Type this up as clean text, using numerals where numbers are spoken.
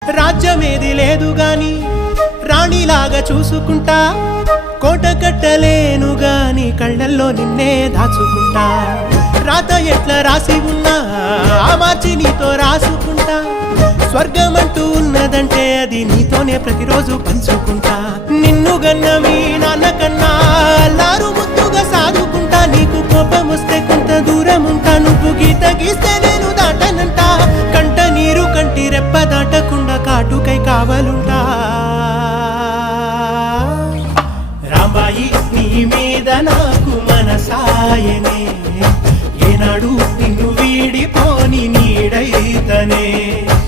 రాజ్యమేది లేదు గాని రాణిలాగా చూసుకుంటా, కోట కట్టలేను గాని కళ్ళల్లో నిన్నే దాచుకుంటా. రాత ఎట్లా రాసి ఉన్నా ఆ మార్చి నీతో రాసుకుంటా. స్వర్గమంటూ ఉన్నదంటే అది నీతోనే ప్రతిరోజు పంచుకుంటా. నిన్ను గన్న మీ నాన్న కన్నా అల్లారు ముద్దుగా సాదుకుంటా. నీకు కోపం వస్తే కొంత దూరం ఉంటా, నువ్వు గీత గీస్తే నేను దాటనంటా. కంట నీరు కంటి రెప్ప దాటకుండా కాటుకై కావలుంటా. రాంబాయి నీ మీద నాకు మనసాయనే, ఏనాడు నిన్ను వీడిపోని నీడైతనే.